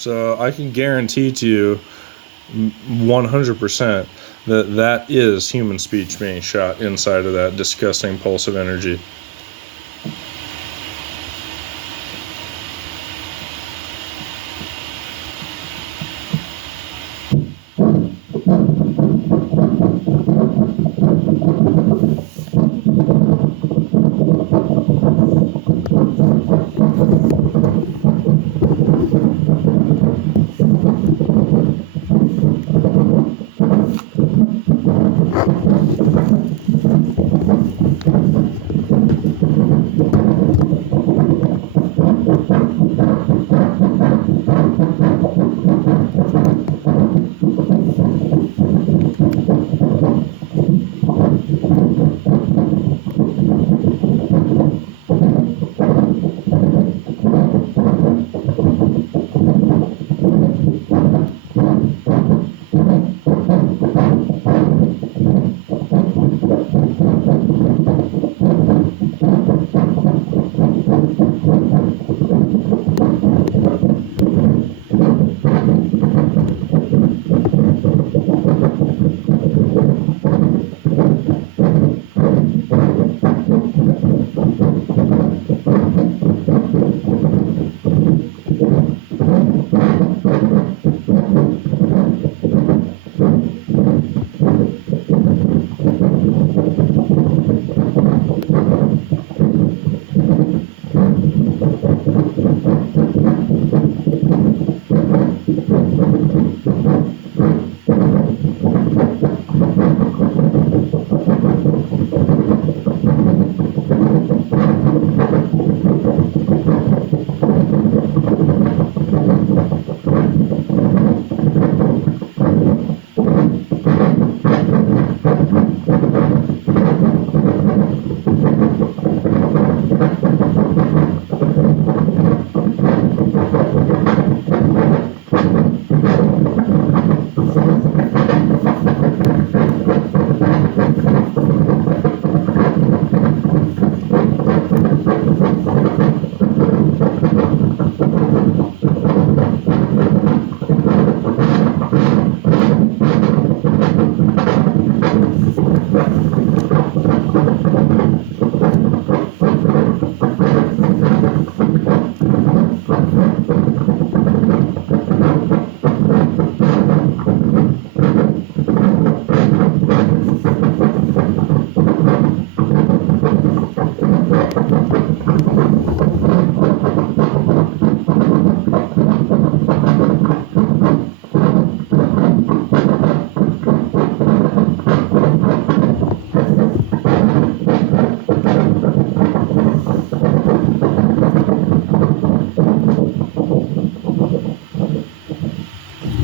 So I can guarantee to you 100% that is human speech being shot inside of that disgusting pulse of energy.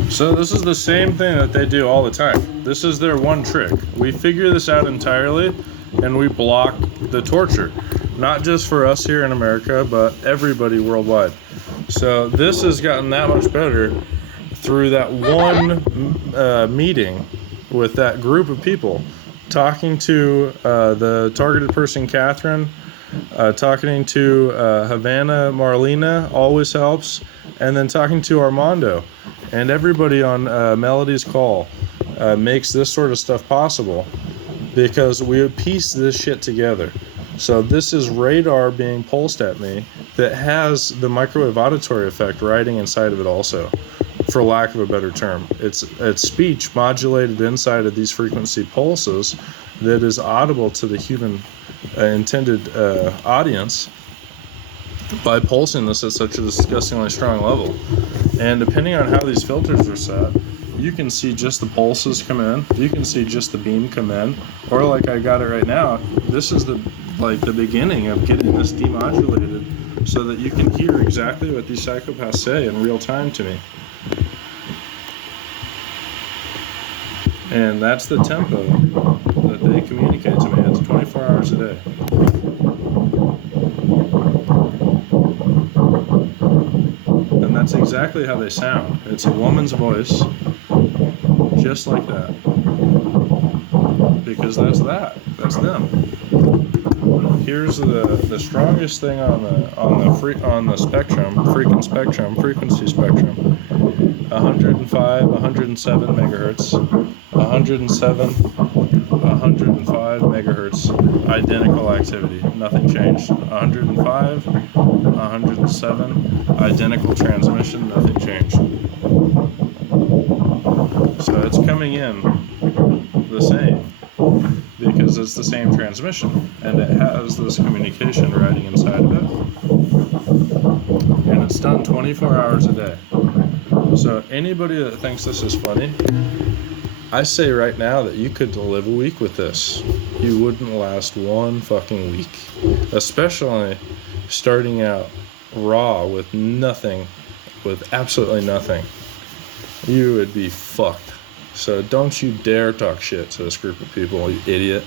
So this is the same thing that they do all the time. This is their one trick. We figure this out entirely, and we block the torture. Not just for us here in America, but everybody worldwide. So this has gotten that much better through that one meeting with that group of people, talking to the targeted person, Catherine, talking to Havana Marlena always helps, and then talking to Armando. And everybody on Melody's call makes this sort of stuff possible because we piece this shit together. So this is radar being pulsed at me that has the microwave auditory effect riding inside of it also, for lack of a better term. It's speech modulated inside of these frequency pulses that is audible to the human intended audience by pulsing this at such a disgustingly strong level. And depending on how these filters are set, you can see just the pulses come in, you can see just the beam come in, or like I got it right now, this is the beginning of getting this demodulated so that you can hear exactly what these psychopaths say in real time to me. And that's the tempo that they communicate to me. It's 24 hours a day. And that's exactly how they sound. It's a woman's voice, just like that. Because that's them. Here's the strongest thing on the frequency spectrum 105, 107 megahertz, 107, 105 megahertz, identical activity, nothing changed. 105, 107, identical transmission, nothing changed. So it's coming in the same because it's the same transmission and it has this communication riding inside of it, and it's done 24 hours a day. So anybody that thinks this is funny, I say right now that you could live a week with this. You wouldn't last one fucking week, especially starting out raw with nothing, with absolutely nothing. You would be fucked. So don't you dare talk shit to this group of people, you idiot.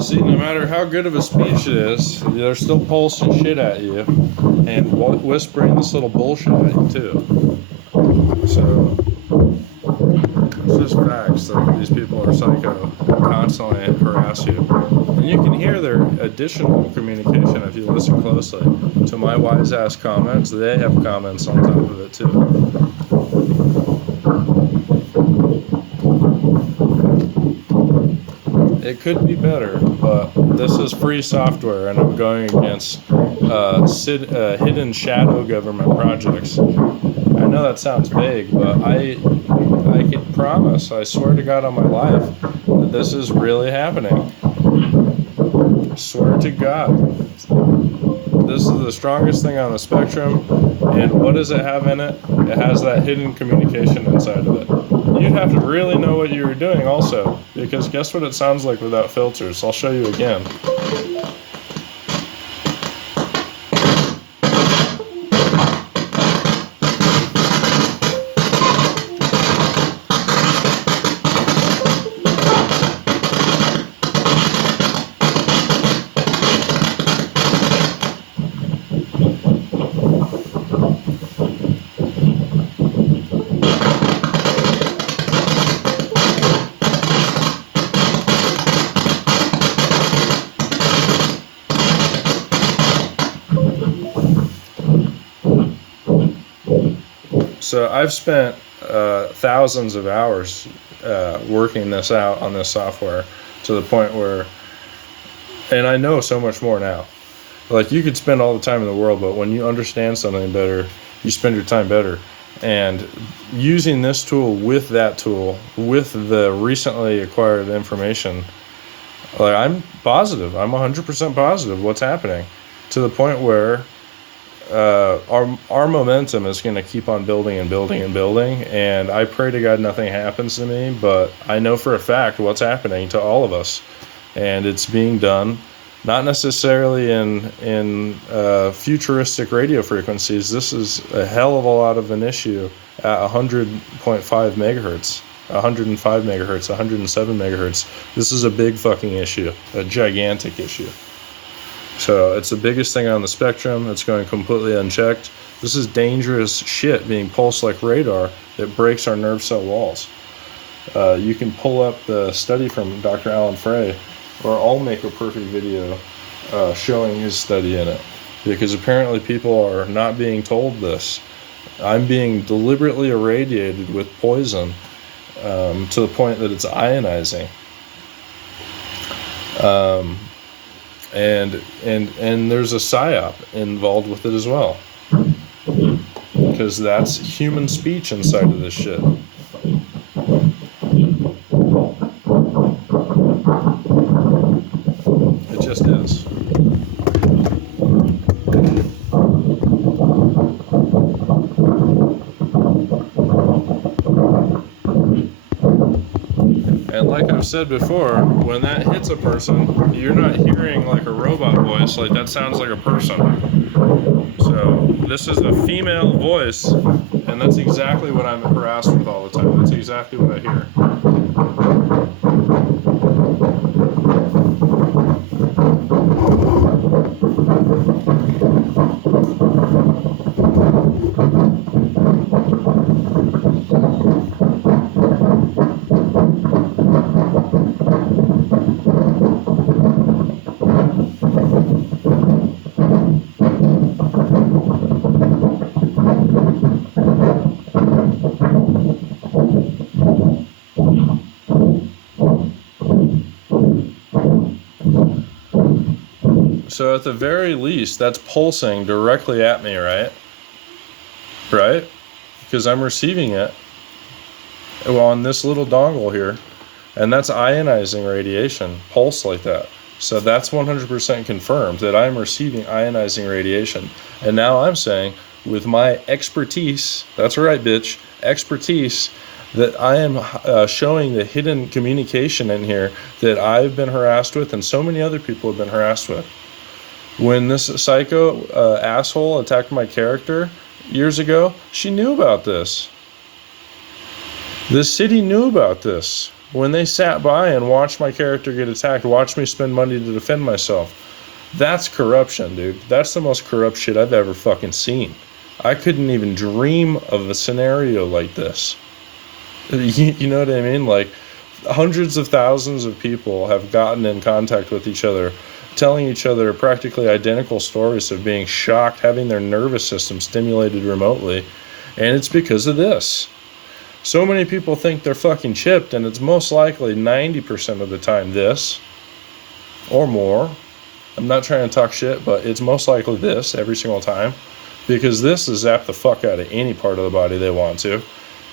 See, no matter how good of a speech it is, they're still pulsing shit at you and whispering this little bullshit at you too. So it's just facts that these people are psycho and constantly harass you. And you can hear their additional communication if you listen closely to my wise ass comments. They have comments on top of it too. It could be better, but this is free software and I'm going against hidden shadow government projects. I know that sounds vague, but I can promise, I swear to God on my life, that this is really happening. I swear to God. This is the strongest thing on the spectrum, and what does it have in it? It has that hidden communication inside of it. You'd have to really know what you were doing also, because guess what it sounds like without filters? I'll show you again. So I've spent thousands of hours working this out on this software to the point where, and I know so much more now. Like, you could spend all the time in the world, but when you understand something better, you spend your time better. And using this tool with that tool, with the recently acquired information, like, I'm positive, I'm 100% positive what's happening, to the point where our momentum is going to keep on building and building and building, and I pray to God nothing happens to me, but I know for a fact what's happening to all of us, and it's being done not necessarily in futuristic radio frequencies. This is a hell of a lot of an issue at 100.5 megahertz, 105 megahertz, 107 megahertz. This is a big fucking issue, a gigantic issue. So it's the biggest thing on the spectrum. It's going completely unchecked. This is dangerous shit being pulsed like radar that breaks our nerve cell walls. You can pull up the study from Dr. Alan Frey, or I'll make a perfect video showing his study in it, because apparently people are not being told this. I'm being deliberately irradiated with poison to the point that it's ionizing. And there's a psyop involved with it as well, because that's human speech inside of this shit. It just is. And like I've said before, when that hits a person, you're not hearing like a robot voice, like that sounds like a person. So this is a female voice, and that's exactly what I'm harassed with all the time. That's exactly what I hear. So at the very least, that's pulsing directly at me, right? Right? Because I'm receiving it on this little dongle here, and that's ionizing radiation, pulse like that. So that's 100% confirmed that I'm receiving ionizing radiation. And now I'm saying, with my expertise, that's right, bitch, expertise, that I am showing the hidden communication in here that I've been harassed with and so many other people have been harassed with. When this psycho asshole attacked my character years ago, she knew about this. The city knew about this. When they sat by and watched my character get attacked, watched me spend money to defend myself. That's corruption, dude. That's the most corrupt shit I've ever fucking seen. I couldn't even dream of a scenario like this. You know what I mean? Like, hundreds of thousands of people have gotten in contact with each other, telling each other practically identical stories of being shocked, having their nervous system stimulated remotely, and it's because of this. So many people think they're fucking chipped, and it's most likely 90% of the time this, or more. I'm not trying to talk shit, but it's most likely this every single time, because this is zap the fuck out of any part of the body they want to.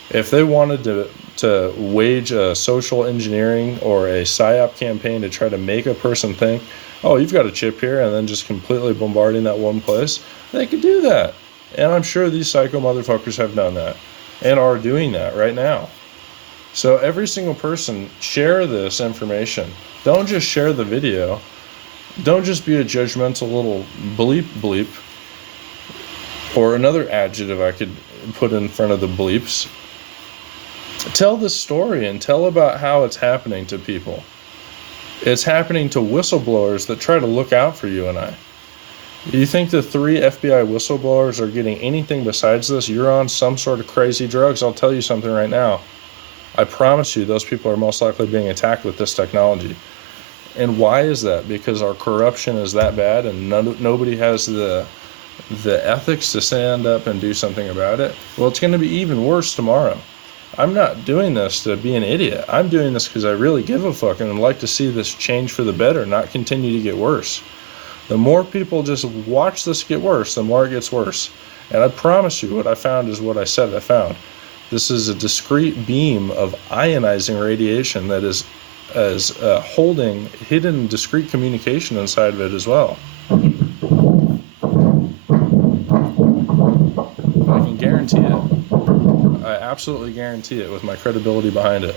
If they wanted to wage a social engineering or a PSYOP campaign to try to make a person think, oh, you've got a chip here, and then just completely bombarding that one place, they could do that. And I'm sure these psycho motherfuckers have done that and are doing that right now. So every single person, share this information. Don't just share the video. Don't just be a judgmental little bleep, or another adjective I could put in front of the bleeps. Tell the story and tell about how it's happening to people. It's happening to whistleblowers that try to look out for you and I. You think the 3 FBI whistleblowers are getting anything besides this? You're on some sort of crazy drugs. I'll tell you something right now. I promise you those people are most likely being attacked with this technology. And why is that? Because our corruption is that bad and nobody has the ethics to stand up and do something about it? Well, it's going to be even worse tomorrow. I'm not doing this to be an idiot. I'm doing this because I really give a fuck and would like to see this change for the better, not continue to get worse. The more people just watch this get worse, the more it gets worse. And I promise you, what I found is what I said I found. This is a discrete beam of ionizing radiation that is holding hidden discrete communication inside of it as well. I can guarantee it. I absolutely guarantee it with my credibility behind it.